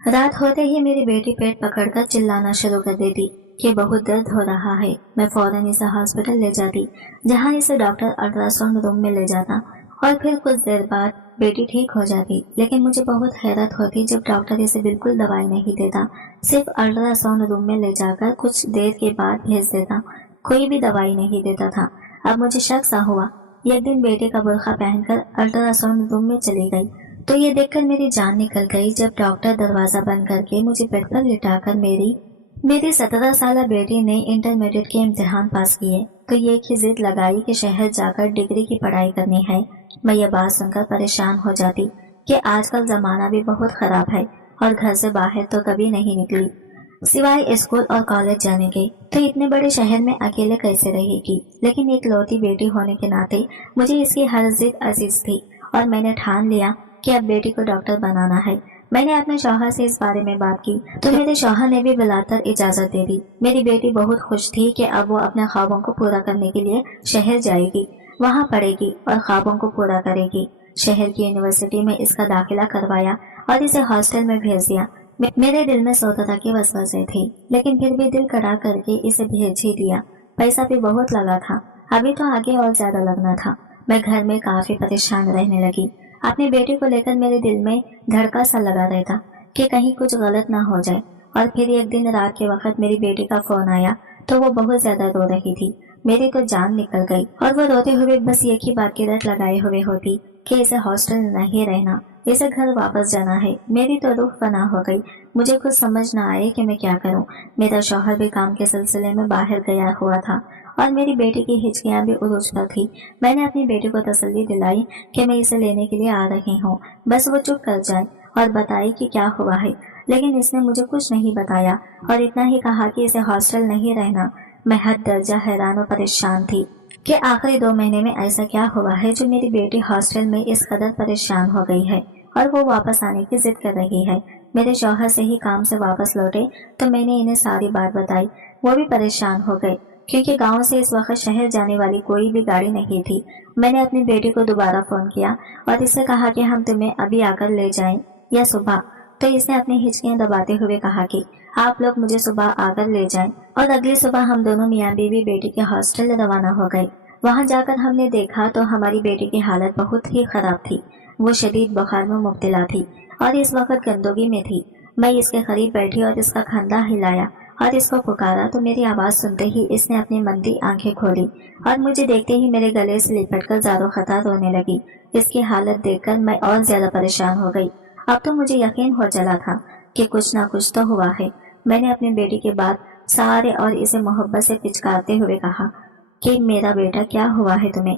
रात होते ही मेरी बेटी पेट पकड़कर चिल्लाना शुरू कर देती कि बहुत दर्द हो रहा है। मैं फौरन इसे हॉस्पिटल ले जाती, जहां इसे डॉक्टर अल्ट्रासाउंड रूम में ले जाता और फिर कुछ देर बाद बेटी ठीक हो जाती। लेकिन मुझे बहुत हैरत होती जब डॉक्टर इसे बिल्कुल दवाई नहीं देता, सिर्फ अल्ट्रासाउंड रूम में ले जाकर कुछ देर के बाद भेज देता, कोई भी दवाई नहीं देता था। अब मुझे शक सा हुआ। एक दिन बेटे का बुर्का पहनकर अल्ट्रासाउंड रूम में चली गई तो ये देखकर मेरी जान निकल गई जब डॉक्टर दरवाजा बंद करके मुझे बेड पर लिटाकर मेरी 17 साल बेटी ने इंटरमीडिएट के इम्तिहान पास किए तो ये की जिद लगाई कि शहर जाकर डिग्री की पढ़ाई करनी है। मैं ये बात सुनकर परेशान हो जाती कि आजकल जमाना भी बहुत खराब है और घर से बाहर तो कभी नहीं निकली सिवाय स्कूल और कॉलेज जाने के, तो इतने बड़े शहर में अकेले कैसे रहेगी। लेकिन एक लौती बेटी होने के नाते मुझे इसकी हर जिद अजीज थी और मैंने ठान लिया कि अब बेटी को डॉक्टर बनाना है। मैंने अपने शौहर से इस बारे में बात की तो मेरे शौहर ने भी बुलाकर इजाजत दे दी। मेरी बेटी बहुत खुश थी कि अब वो अपने ख्वाबों को पूरा करने के लिए शहर जाएगी, वहाँ पढ़ेगी और ख्वाबों को पूरा करेगी। शहर की यूनिवर्सिटी में इसका दाखिला करवाया और इसे हॉस्टल में भेज दिया। मेरे दिल में 100 तरह की वसवसे थी, लेकिन फिर भी दिल कड़ा करके इसे भेज ही दिया। पैसा भी बहुत लगा था, अभी तो आगे और ज्यादा लगना था। मैं घर में काफी परेशान रहने लगी। अपनी बेटी को लेकर मेरे दिल में धड़का सा लगा रहता कि कहीं कुछ गलत ना हो जाए। और फिर एक दिन रात के वक्त मेरी बेटी का फोन आया तो वो बहुत ज्यादा रो रही थी। मेरी तो जान निकल गई और वो रोते हुए बस एक ही बात की रट लगाए हुए होती कि इसे हॉस्टल नहीं रहना, इसे घर वापस जाना है। मेरी तो रूह फना हो गई। मुझे कुछ समझ न आए कि मैं क्या करूं। मेरा शौहर भी काम के सिलसिले में बाहर गया हुआ था और मेरी बेटी की हिचकियां भी उरूज पर थी। मैंने अपनी बेटी को तसल्ली दिलाई कि मैं इसे लेने के लिए आ रही हूँ, बस वो चुप कर जाए और बताए कि क्या हुआ है। लेकिन इसने मुझे कुछ नहीं बताया और इतना ही कहा कि इसे हॉस्टल नहीं रहना। मैं हद दर्जा हैरान और परेशान थी कि आखिरी 2 महीने में ऐसा क्या हुआ है जो मेरी बेटी हॉस्टल में इस कदर परेशान हो गई है और वो वापस आने की जिद कर रही है। मेरे शौहर से ही काम से वापस लौटे तो मैंने इन्हें सारी बात बताई। वो भी परेशान हो गए क्योंकि गांव से इस वक्त शहर जाने वाली कोई भी गाड़ी नहीं थी। मैंने अपनी बेटी को दोबारा फोन किया और इससे कहा कि हम तुम्हें अभी आकर ले जाएं या सुबह, तो इसने अपनी हिचकियां दबाते हुए कहा कि आप लोग मुझे सुबह आकर ले जाएं। और अगली सुबह हम दोनों मियाँ बीवी बेटी के हॉस्टल रवाना हो गए। वहां जाकर हमने देखा तो हमारी बेटी की हालत बहुत ही खराब थी। वो शदीद बुखार में मुब्तला थी और इस वक्त गंदगी में थी। मैं इसके करीब बैठी और इसका कंधा हिलाया और इसको पुकारा तो मेरी आवाज सुनते ही इसने अपनी मंदी आंखें खोली और मुझे देखते ही मेरे गले से लिपटकर जारो खता रोने लगी। इसकी हालत देखकर मैं और ज्यादा परेशान हो गई। अब तो मुझे यकीन हो चला था कि कुछ ना कुछ तो हुआ है। मैंने अपनी बेटी के बाद सारे और इसे मोहब्बत से पिचकारते हुए कहा कि मेरा बेटा क्या हुआ है तुम्हें।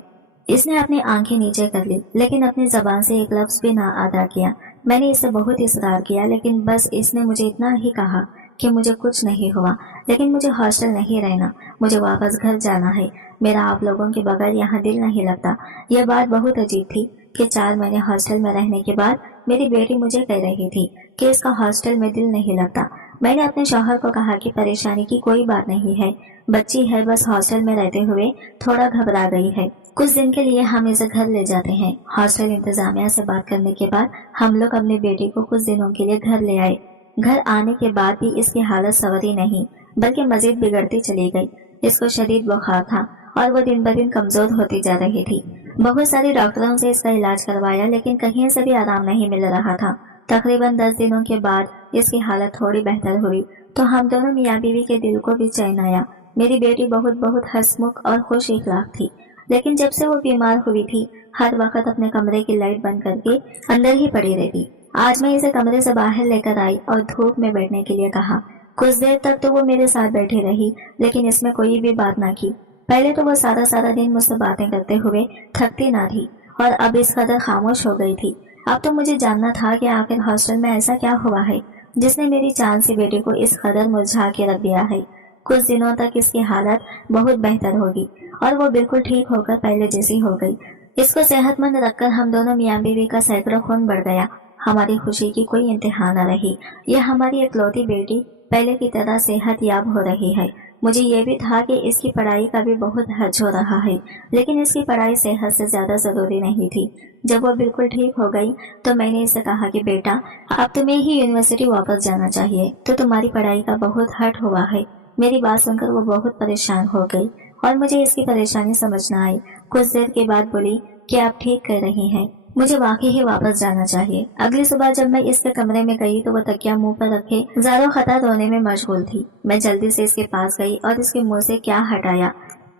इसने अपनी आंखें नीचे कर ली लेकिन अपनी जबान से एक लफ्ज भी ना अदा किया। मैंने इसे बहुत इसरार किया लेकिन बस इसने मुझे इतना ही कहा कि मुझे कुछ नहीं हुआ, लेकिन मुझे हॉस्टल नहीं रहना, मुझे वापस घर जाना है। मेरा आप लोगों के बगैर यहाँ दिल नहीं लगता। यह बात बहुत अजीब थी कि 4 महीने हॉस्टल में रहने के बाद मेरी बेटी मुझे कह रही थी कि इसका हॉस्टल में दिल नहीं लगता। मैंने अपने शौहर को कहा कि परेशानी की कोई बात नहीं है, बच्ची है, बस हॉस्टल में रहते हुए थोड़ा घबरा गई है, कुछ दिन के लिए हम इसे घर ले जाते हैं। हॉस्टल इंतजामिया से बात करने के बाद हम लोग अपनी बेटी को कुछ दिनों के लिए घर ले आए। घर आने के बाद भी इसकी हालत संवरी नहीं बल्कि मजीद बिगड़ती चली गई। इसको शदीद बुखार था और वो दिन ब दिन कमजोर होती जा रही थी। बहुत सारे डॉक्टरों से इसका इलाज करवाया लेकिन कहीं से भी आराम नहीं मिल रहा था। तकरीबन 10 दिनों के बाद इसकी हालत थोड़ी बेहतर हुई तो हम दोनों मियाँ बीवी के दिल को भी चैन आया। मेरी बेटी बहुत बहुत हंसमुख और खुश इखलाक थी, लेकिन जब से वो बीमार हुई थी हर वक्त अपने कमरे की लाइट बंद करके अंदर ही पड़ी रहती। आज मैं इसे कमरे से बाहर लेकर आई और धूप में बैठने के लिए कहा। कुछ देर तक तो वो मेरे साथ बैठी रही लेकिन इसमें कोई भी बात ना की। पहले तो वो सारा सारा दिन मुझसे बातें करते हुए थकती ना थी और अब इस कदर खामोश हो गई थी। अब तो मुझे जानना था कि आखिर हॉस्टल में ऐसा क्या हुआ है जिसने मेरी चांद सी बेटी को इस कदर मुरझा के रख दिया है। कुछ दिनों तक इसकी हालत बहुत बेहतर होगी और वो बिल्कुल ठीक होकर पहले जैसी हो गई। इसको सेहतमंद रखकर हम दोनों मियाँ बीवी का सैकड़ों खून बढ़ गया। हमारी खुशी की कोई इंतहा न रही। यह हमारी इकलौती बेटी पहले की तरह सेहत याब हो रही है। مجھے یہ بھی تھا کہ اس کی پڑھائی کا بھی بہت حرج ہو رہا ہے، لیکن اس کی پڑھائی صحت سے زیادہ ضروری نہیں تھی۔ جب وہ بالکل ٹھیک ہو گئی تو میں نے اسے کہا کہ بیٹا، اب تمہیں ہی یونیورسٹی واپس جانا چاہیے، تو تمہاری پڑھائی کا بہت ہرٹ ہوا ہے۔ میری بات سن کر وہ بہت پریشان ہو گئی اور مجھے اس کی پریشانی سمجھ نہ آئی۔ کچھ دیر کے بعد بولی کہ آپ ٹھیک کہہ رہی ہیں، مجھے واقعی ہی واپس جانا چاہیے۔ اگلی صبح جب میں اس کے کمرے میں گئی تو وہ تکیہ منہ پر رکھے زاروں خطا رونے میں مشغول تھی۔ میں جلدی سے اس کے پاس گئی اور اس کے منہ سے کیا ہٹایا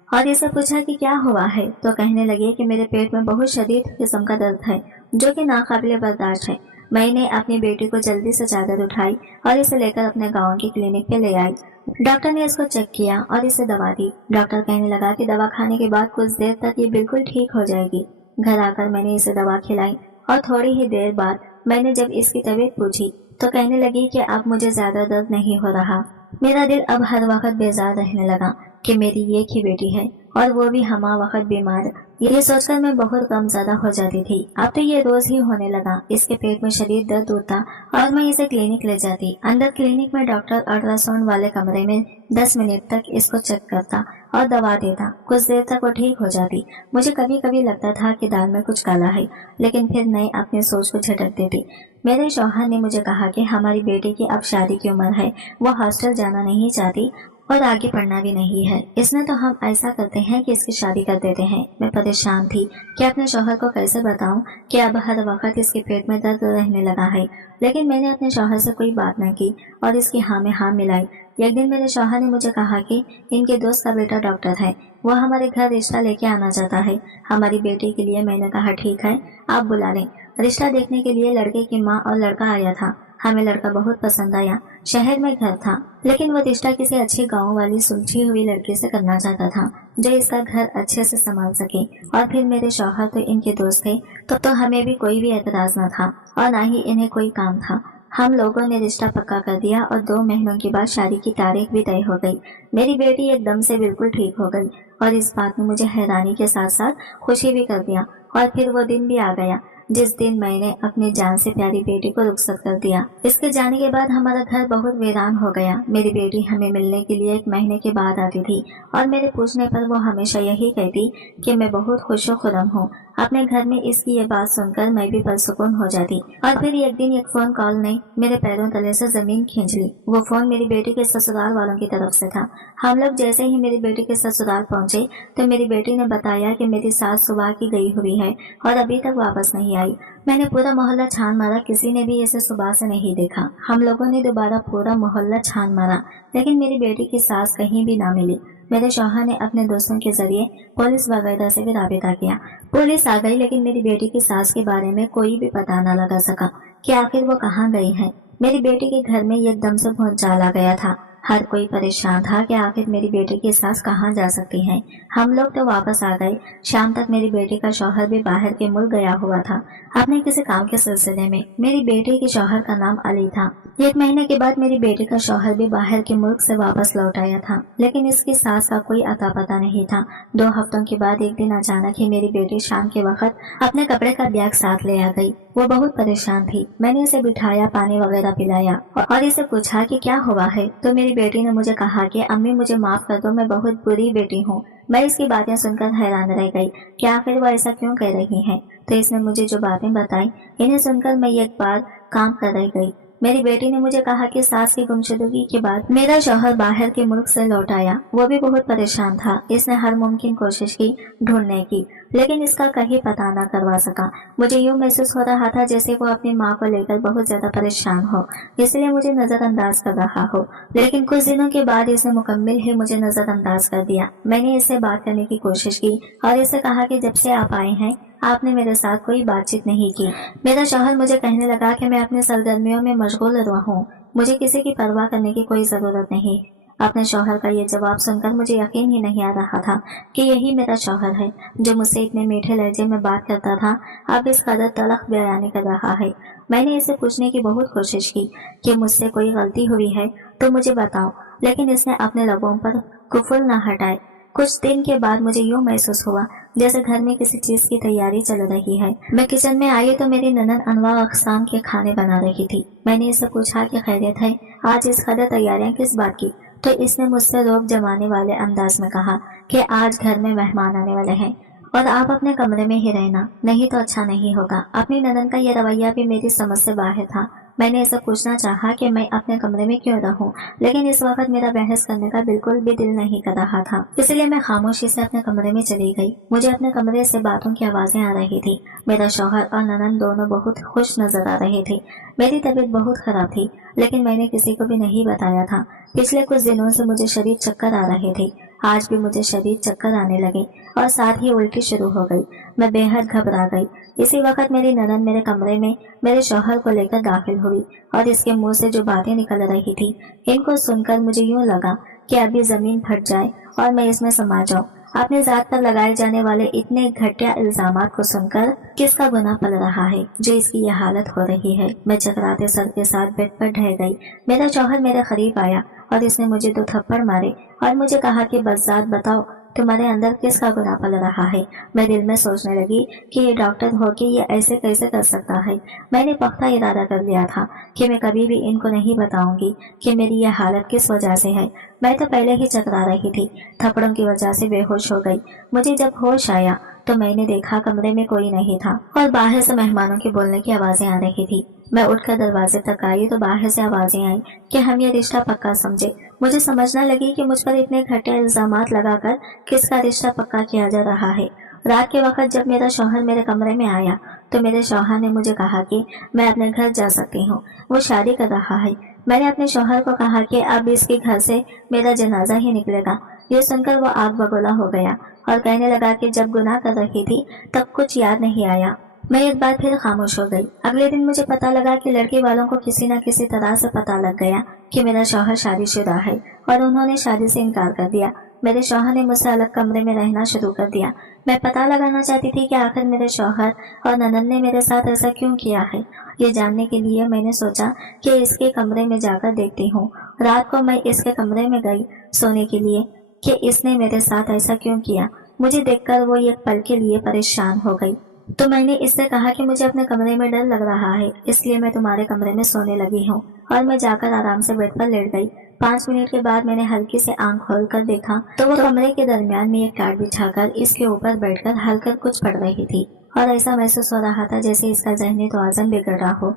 اور اسے پوچھا کہ کیا ہوا ہے، تو کہنے لگی کہ میرے پیٹ میں بہت شدید قسم کا درد ہے جو کہ ناقابل برداشت ہے۔ میں نے اپنی بیٹی کو جلدی سے چادر اٹھائی اور اسے لے کر اپنے گاؤں کی کلینک پہ لے آئی۔ ڈاکٹر نے اس کو چیک کیا اور اسے دوا دی۔ ڈاکٹر کہنے لگا کہ دوا کھانے کے بعد کچھ دیر تک یہ بالکل ٹھیک ہو جائے گی۔ گھر آ کر میں نے اسے دوا کھلائی اور تھوڑی ہی دیر بعد میں نے جب اس کی طبیعت پوچھی تو کہنے لگی کہ اب مجھے زیادہ درد نہیں ہو رہا۔ میرا دل اب ہر وقت بیزار رہنے لگا کہ میری ایک ہی بیٹی ہے اور وہ بھی ہمہ وقت بیمار۔ یہ سوچ کر میں بہت غم زدہ ہو جاتی تھی۔ اب تو یہ روز ہی ہونے لگا۔ اس کے پیٹ میں شدید درد ہوتا اور میں اسے کلینک لے جاتی۔ اندر کلینک میں ڈاکٹر الٹرا ساؤنڈ والے کمرے میں 10 منٹ تک اس کو چیک کرتا اور دوا دیتا۔ کچھ دیر تک وہ ٹھیک ہو جاتی۔ مجھے کبھی کبھی لگتا تھا کہ دال میں کچھ کالا ہے، لیکن پھر میں اپنی سوچ کو جھٹک دیتی۔ میرے شوہر نے مجھے کہا کہ ہماری بیٹی کی اب شادی کی عمر ہے، وہ ہاسٹل جانا نہیں چاہتی اور آگے پڑھنا بھی نہیں ہے، اس نے تو ہم ایسا کرتے ہیں کہ اس کی شادی کر دیتے ہیں۔ میں پریشان تھی کہ اپنے شوہر کو کیسے بتاؤں کہ اب ہر وقت اس کے پیٹ میں درد رہنے لگا ہے، لیکن میں نے اپنے شوہر سے کوئی بات نہ کی اور اس کی ہاں میں ہاں ملائی۔ ایک دن میرے شوہر نے مجھے کہا کہ ان کے دوست کا بیٹا ڈاکٹر ہے، وہ ہمارے گھر رشتہ لے کے آنا چاہتا ہے ہماری بیٹی کے لیے۔ میں نے کہا ٹھیک ہے، آپ بلا لیں۔ رشتہ دیکھنے کے لیے لڑکے کی ماں اور لڑکا آیا تھا۔ ہمیں لڑکا بہت پسند آیا۔ شہر میں گھر تھا، لیکن وہ رشتہ کسی اچھی گاؤں والی سلجھی ہوئی لڑکی سے کرنا چاہتا تھا جو اس کا گھر اچھے سے سنبھال سکے۔ اور پھر میرے شوہر تو ان کے دوست تھے تو ہمیں بھی کوئی بھی اعتراض نہ تھا اور نہ ہی انہیں کوئی کام تھا۔ ہم لوگوں نے رشتہ پکا کر دیا اور 2 مہینوں کے بعد شادی کی تاریخ بھی طے ہو گئی۔ میری بیٹی ایک دم سے بالکل ٹھیک ہو گئی اور اس بات نے مجھے حیرانی کے ساتھ ساتھ خوشی بھی کر دیا۔ اور پھر وہ دن بھی آ گیا جس دن میں نے اپنی جان سے پیاری بیٹی کو رخصت کر دیا۔ اس کے جانے کے بعد ہمارا گھر بہت ویران ہو گیا۔ میری بیٹی ہمیں ملنے کے لیے 1 مہینے کے بعد آتی تھی اور میرے پوچھنے پر وہ ہمیشہ یہی کہتی کہ میں بہت خوش و خرم ہوں۔ اپنے گھر میں اس کی یہ بات سن کر میں بھی پرسکون ہو جاتی۔ اور پھر ایک دن ایک فون کال نے میرے پیروں تلے سے زمین کھینچ لی۔ وہ فون میری بیٹی کے سسرال والوں کی طرف سے تھا۔ ہم لوگ جیسے ہی میری بیٹی کے سسرال پہنچے تو میری بیٹی نے بتایا کہ میری ساس صبح کی گئی ہوئی ہے اور ابھی تک واپس نہیں آئی۔ میں نے پورا محلہ چھان مارا، کسی نے بھی اسے صبح سے نہیں دیکھا۔ ہم لوگوں نے دوبارہ پورا محلہ چھان مارا، لیکن میری بیٹی کی ساس کہیں بھی نہ ملی۔ میرے شوہر نے اپنے دوستوں کے ذریعے پولیس وغیرہ سے بھی رابطہ کیا۔ پولیس آ گئی، لیکن میری بیٹی کی ساس کے بارے میں کوئی بھی پتہ نہ لگا سکا کہ آخر وہ کہاں گئی ہیں۔ میری بیٹی کے گھر میں ایک دم سے بھونچال آ گیا تھا۔ ہر کوئی پریشان تھا کہ آخر میری بیٹی کی ساس کہاں جا سکتی ہیں۔ ہم لوگ تو واپس آ گئے۔ شام تک میری بیٹی کا شوہر بھی باہر کے ملک گیا ہوا تھا اپنے کسی کام کے سلسلے میں۔ میری بیٹی کے شوہر کا نام علی تھا۔ 1 مہینے کے بعد میری بیٹی کا شوہر بھی باہر کے ملک سے واپس لوٹ آیا تھا، لیکن اس کی ساس کا کوئی اتا پتہ نہیں تھا۔ 2 ہفتوں کے بعد ایک دن اچانک ہی میری بیٹی شام کے وقت اپنے کپڑے کا بیگ ساتھ لے آ گئی۔ وہ بہت پریشان تھی۔ میں نے اسے بٹھایا، پانی وغیرہ پلایا اور اسے پوچھا کہ کیا ہوا ہے، تو میری بیٹی نے مجھے کہا کہ امی مجھے معاف کر دو، میں بہت بری بیٹی ہوں۔ میں اس کی باتیں سن کر حیران رہ گئی کہ آخر وہ ایسا کیوں کہہ رہی ہیں۔ تو اس نے مجھے جو باتیں بتائیں انہیں سن کر میں ایک بار کام کر رہ گئی۔ میری بیٹی نے مجھے کہا کہ ساس کی گمشدگی کے بعد میرا شوہر باہر کے ملک سے لوٹ آیا۔ وہ بھی بہت پریشان تھا۔ اس نے ہر ممکن کوشش کی ڈھونڈنے کی، لیکن اس کا کہیں پتہ نہ کروا سکا۔ مجھے یوں محسوس ہو رہا تھا جیسے وہ اپنی ماں کو لے کر بہت زیادہ پریشان ہو، اس لیے مجھے نظر انداز کر رہا ہو، لیکن کچھ دنوں کے بعد اس نے مکمل ہی مجھے نظر انداز کر دیا۔ میں نے اس سے بات کرنے کی کوشش کی اور اسے کہا کہ جب سے آپ آئے ہیں آپ نے میرے ساتھ کوئی بات چیت نہیں کی۔ میرا شوہر مجھے کہنے لگا کہ میں اپنے سرگرمیوں میں مشغول رہوں، مجھے کسی کی پرواہ کرنے کی کوئی ضرورت نہیں۔ اپنے شوہر کا یہ جواب سن کر مجھے یقین ہی نہیں آ رہا تھا کہ یہی میرا شوہر ہے جو مجھ سے اتنے میٹھے لہجے میں بات کرتا تھا، اب اس قدر تلخ بیانی کر رہا ہے۔ میں نے اسے پوچھنے کی بہت کوشش کی کہ مجھ سے کوئی غلطی ہوئی ہے تو مجھے بتاؤ، لیکن اس نے اپنے لبوں پر قفل نہ ہٹائے۔ کچھ دن کے بعد مجھے یوں محسوس ہوا جیسے گھر میں کسی چیز کی تیاری چل رہی ہے۔ میں کچن میں آئی تو میری ننند انواع اقسام کے کھانے بنا رہی تھی۔ میں نے اس سے پوچھا کہ خیریت ہے، آج اس قدر تیاریاں کس بات کی؟ तो इसने मुझसे रोब जमाने वाले अंदाज में कहा कि आज घर में मेहमान आने वाले हैं और आप अपने कमरे में ही रहना, नहीं तो अच्छा नहीं होगा। अपनी ननद का यह रवैया भी मेरी समझ से बाहर था। मैंने इसे पूछना चाहा कि मैं अपने कमरे में क्यों रहूं, लेकिन इस वक्त मेरा बहस करने का बिल्कुल भी दिल नहीं कर रहा था, इसलिए मैं खामोशी से अपने कमरे में चली गई। मुझे अपने कमरे से बातों की आवाजें आ रही थी। मेरा शौहर और ननद दोनों बहुत खुश नजर आ रहे थे। मेरी तबीयत बहुत खराब थी, लेकिन मैंने किसी को भी नहीं बताया था। पिछले कुछ दिनों से मुझे शरीर चक्कर आ रहे थे। आज भी मुझे शरीर चक्कर आने लगे और साथ ही उल्टी शुरू हो गई। मैं बेहद घबरा गई। इसी वक्त मेरी ननद मेरे कमरे में मेरे शौहर को लेकर दाखिल हुई और इसके मुंह से जो बातें निकल रही थी, इनको सुनकर मुझे यूं लगा कि अभी जमीन फट जाए और मैं इसमें समा जाऊं। अपने जात पर लगाए जाने वाले इतने घटिया इल्जामात को सुनकर किसका गुनाह पल रहा है जो इसकी यह हालत हो रही है। मैं चकराते सर के साथ बेड पर ढह गई। मेरा शौहर मेरे करीब आया और इसने मुझे 2 थप्पड़ मारे और मुझे कहा कि बस जात बताओ, तुम्हारे अंदर किसका गुनाह पल रहा है। मैं दिल में सोचने लगी कि ये डॉक्टर हो के ये ऐसे कैसे कर सकता है। मैंने पक्का इरादा कर लिया था कि मैं कभी भी इनको नहीं बताऊंगी कि मेरी यह हालत किस वजह से है। मैं तो पहले ही चकरा रही थी, थप्पड़ों की वजह से बेहोश हो गई। मुझे जब होश आया तो मैंने देखा कमरे में कोई नहीं था और बाहर से मेहमानों के बोलने की आवाजें आ रही थी। मैं उठकर दरवाजे तक आई तो बाहर से आवाजें आई कि हम ये रिश्ता पक्का समझे। मुझे समझना लगी कि मुझ पर इतने घटिया इल्जामात लगाकर किसका रिश्ता पक्का किया जा रहा है। रात के वक्त जब मेरा शौहर मेरे कमरे में आया तो मेरे शौहर ने मुझे कहा कि मैं अपने घर जा सकती हूँ, वो शादी कर रहा है। मैंने अपने शौहर को कहा कि अब इसके घर से मेरा जनाजा ही निकलेगा। ये सुनकर वो आग बगोला हो गया और कहने लगा कि जब गुनाह कर रही थी तब कुछ याद नहीं आया। मैं एक बार फिर खामोश हो गई। अगले दिन मुझे पता लगा कि लड़की वालों को किसी न किसी तरह से पता लग गया कि मेरा शौहर शादीशुदा है और उन्होंने शादी से इनकार कर दिया। मेरे शौहर ने मुझसे अलग कमरे में रहना शुरू कर दिया। मैं पता लगाना चाहती थी कि आखिर मेरे शौहर और ननद ने मेरे साथ ऐसा क्यों किया है। ये जानने के लिए मैंने सोचा कि इसके कमरे में जाकर देखती हूँ। रात को मैं इसके कमरे में गई सोने के लिए कि इसने मेरे साथ ऐसा क्यों किया। मुझे देखकर वो एक पल के लिए परेशान हो गई तो मैंने इससे कहा कि मुझे अपने कमरे में डर लग रहा है, इसलिए मैं तुम्हारे कमरे में सोने लगी हूँ। और मैं जाकर आराम से बेड पर लेट गई। 5 मिनट के बाद मैंने हल्की से आंख खोल कर देखा तो वो कमरे के दरमियान में एक टाट बिछाकर इसके ऊपर बैठकर हलकर कुछ पढ़ रही थी और ऐसा महसूस हो रहा था जैसे इसका ज़हनी तवाज़ुन बिगड़ रहा हो।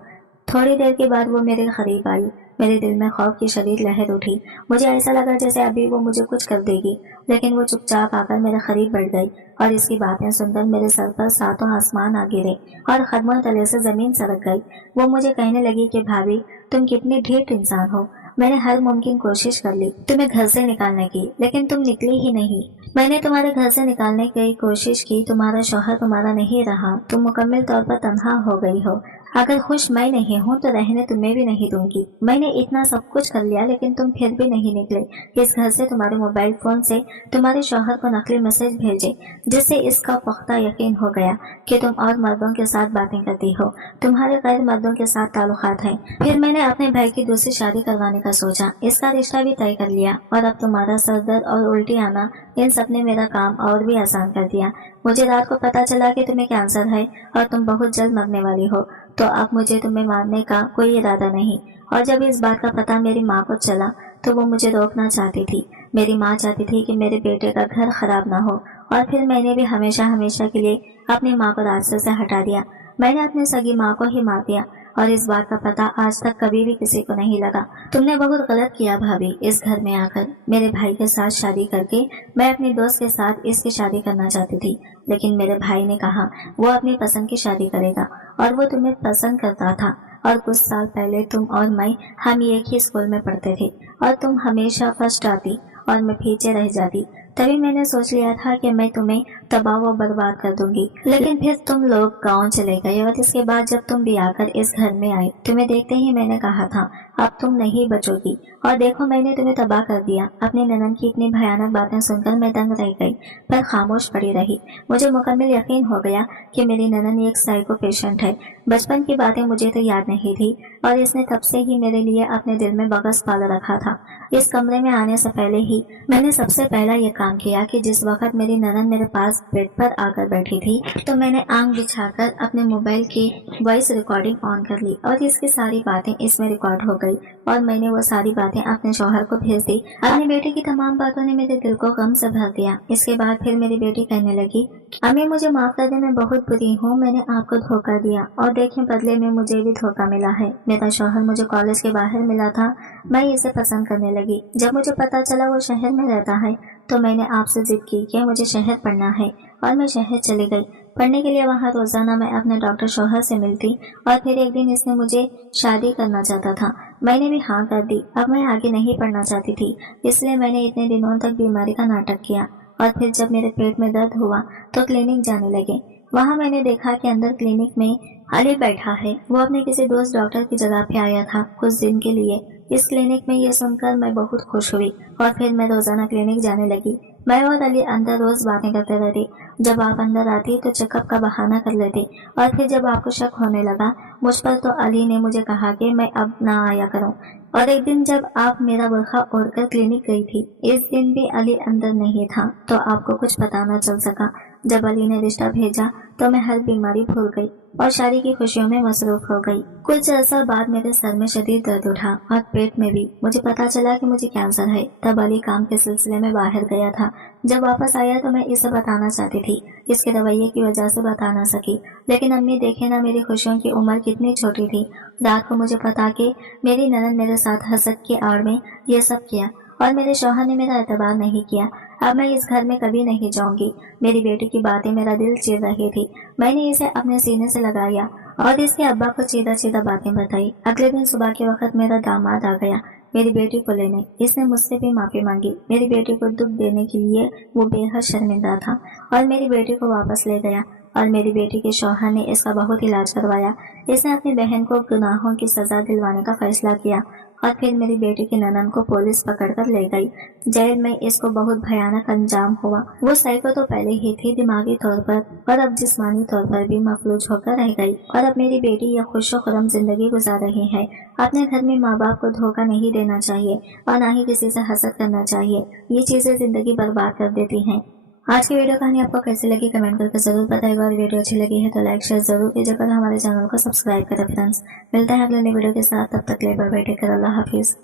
थोड़ी देर के बाद वो मेरे करीब आई। मेरे दिल में खौफ की शदीद लहर उठी। मुझे ऐसा लगा जैसे अभी वो मुझे कुछ कर देगी, लेकिन वो चुपचाप आकर मेरे करीब बैठ गई और इसकी बातें सुनकर मेरे सर पर 7 आसमान आ गिरे और कदमों तले से जमीन सरक गई। वो मुझे कहने लगी कि भाभी, तुम कितनी ढीठ इंसान हो। मैंने हर मुमकिन कोशिश कर ली तुम्हें घर से निकालने की, लेकिन तुम निकली ही नहीं। मैंने तुम्हारे घर से निकालने की कोशिश की, तुम्हारा शौहर तुम्हारा नहीं रहा, तुम मुकम्मल तौर पर तन्हा हो गई हो। अगर खुश मैं नहीं हूँ तो रहने तुम्हें भी नहीं दूंगी। मैंने इतना सब कुछ कर लिया लेकिन तुम फिर भी नहीं निकले। इस घर से तुम्हारे मोबाइल फोन से तुम्हारे शौहर को नकली मैसेज भेजे, जिससे इसका पुख्ता यकीन हो गया कि तुम और मर्दों के साथ बातें करती हो, तुम्हारे गैर मर्दों के साथ ताल्लुकात हैं। फिर मैंने अपने भाई की दूसरी शादी करवाने का सोचा, इसका रिश्ता भी तय कर लिया और अब तुम्हारा सरदर्द और उल्टी आना, इन सब ने मेरा काम और भी आसान कर दिया। मुझे रात को पता चला कि तुम्हें कैंसर है और तुम बहुत जल्द मरने वाली हो, तो अब मुझे तुम्हें मारने का कोई इरादा नहीं। और जब इस बात का पता मेरी माँ को चला तो वो मुझे रोकना चाहती थी। मेरी माँ चाहती थी कि मेरे बेटे का घर खराब ना हो और फिर मैंने भी हमेशा हमेशा के लिए अपनी माँ को रास्ते से हटा दिया। मैंने अपनी सगी माँ को ही मार दिया और इस बात का पता आज तक कभी भी किसी को नहीं लगा। तुमने बहुत गलत किया भाभी, इस घर में आकर मेरे भाई के साथ शादी करके। मैं अपने दोस्त के साथ इसकी शादी करना चाहती थी, लेकिन मेरे भाई ने कहा वो अपनी पसंद की शादी करेगा और वो तुम्हें पसंद करता था। और कुछ साल पहले तुम और मैं हम एक ही स्कूल में पढ़ते थे और तुम हमेशा फर्स्ट आती और मैं पीछे रह जाती। तभी मैंने सोच लिया था कि मैं तुम्हें तबाह व बर्बाद कर दूंगी, लेकिन फिर तुम लोग गांव चले गए और इसके बाद जब तुम भी आकर इस घर में आए, तुम्हें देखते ही मैंने कहा था अब तुम नहीं बचोगी। और देखो मैंने तुम्हें तबाह कर दिया। अपनी ननद की इतनी भयानक बातें सुनकर मैं दंग रह गई, पर खामोश पड़ी रही। मुझे मुकम्मल यकीन हो गया कि मेरी ननद एक साइको पेशेंट है। बचपन की बातें मुझे तो याद नहीं थी और इसने तब से ही मेरे लिए अपने दिल में बगस पाल रखा था। इस कमरे में आने से पहले ही मैंने सबसे पहला ये काम किया कि जिस वक्त मेरी ननद मेरे पास बेड पर आकर बैठी थी तो मैंने आंख बिछाकर अपने मोबाइल की वॉइस रिकॉर्डिंग ऑन कर ली और इसकी सारी बातें इसमें रिकॉर्ड हो गई और मैंने वो सारी बातें अपने शौहर को भेज दी। अपनी बेटी की तमाम बातों ने मेरे दिल को गम से भर दिया। इसके बाद फिर मेरी बेटी कहने लगी, अम्मी मुझे माफ कर दे, मैं बहुत बुरी हूँ, मैंने आपको धोखा दिया और देखें बदले में मुझे भी धोखा मिला है। मेरा शौहर मुझे कॉलेज के बाहर मिला था, मैं इसे पसंद करने लगी। जब मुझे पता चला वो शहर में रहता है तो मैंने आपसे जिद की कि मुझे शहर पढ़ना है और मैं शहर चली गई। पढ़ने के लिए वहाँ रोजाना मैं अपने डॉक्टर शौहर से मिलती और फिर एक दिन इसने मुझे शादी करना चाहता था। मैंने भी हाँ कर दी। अब मैं आगे नहीं पढ़ना चाहती थी, इसलिए मैंने इतने दिनों तक बीमारी का नाटक किया और फिर जब मेरे पेट में दर्द हुआ तो क्लिनिक जाने लगे। वहाँ मैंने देखा कि अंदर क्लिनिक में अली बैठा है। वो अपने किसी दोस्त डॉक्टर की जगह पे आया था कुछ दिन के लिए। इस क्लिनिक में ये सुनकर मैं बहुत खुश हुई और फिर मैं रोजाना क्लिनिक जाने लगी। मैं और अली अंदर रोज बातें करते रहते। जब आप अंदर आती तो चेकअप का बहाना कर लेते और फिर जब आपको शक होने लगा मुझ पर तो अली ने मुझे कहा कि मैं अब ना आया करूं। और एक दिन जब आप मेरा बुर्खा ओढ़कर क्लिनिक गई थी, इस दिन भी अली अंदर नहीं था तो आपको कुछ पता न चल सका। जब अली ने रिश्ता भेजा तो मैं हर बीमारी भूल गई और शादी की खुशियों में मसरूफ हो गई। कुछ अर्सा बाद मेरे सर में शदीद दर्द उठा और पेट में भी। मुझे पता चला कि मुझे कैंसर है। तब अली काम के सिलसिले में बाहर गया था। जब वापस आया तो मैं इसे बताना चाहती थी, इसके रवैये की वजह से बता ना सकी। लेकिन अम्मी देखे ना मेरी खुशियों की उम्र कितनी छोटी थी। रात को मुझे पता कि मेरी ननद मेरे साथ हसद की आड़ में ये सब किया और मेरे शौहर ने मेरा एतबार नहीं किया। अब मैं इस घर में कभी नहीं जाऊंगी। मेरी बेटी की बातें मेरा दिल चीर रही थी। मैंने इसे अपने सीने से लगाया और इसके अब्बा को सीधा सीधा बातें बताई। अगले दिन सुबह के वक्त मेरा दामाद आ गया मेरी बेटी को लेने। इसने मुझसे भी माफी मांगी। मेरी बेटी को दुख देने के लिए वो बेहद शर्मिंदा था और मेरी बेटी को वापस ले गया और मेरी बेटी के शौहर ने इसका बहुत इलाज करवाया। इसने अपनी बहन को गुनाहों की सजा दिलवाने का फैसला किया और फिर मेरी बेटी की ननद को पुलिस पकड़कर ले गई। जेल में इसको बहुत भयानक अंजाम हुआ। वो साइको तो पहले ही थी दिमागी तौर पर और अब जिस्मानी तौर पर भी मफलूज होकर रह गई। और अब मेरी बेटी यह खुश खुरम जिंदगी गुजार रही है। अपने घर में माँ बाप को धोखा नहीं देना चाहिए और न ही किसी से हसद करना चाहिए। ये चीजें जिंदगी बर्बाद कर देती हैं। आज की वीडियो कहानी आपको कैसी लगी कमेंट करके जरूर बताइएगा और वीडियो अच्छी लगी है तो लाइक शेयर जरूर कीजिएगा और हमारे चैनल को सब्सक्राइब करें फ्रेंड्स। मिलते हैं अगले वीडियो के साथ, तब तक के लिए बाय बाय, टेक केयर, अल्लाह हाफिज।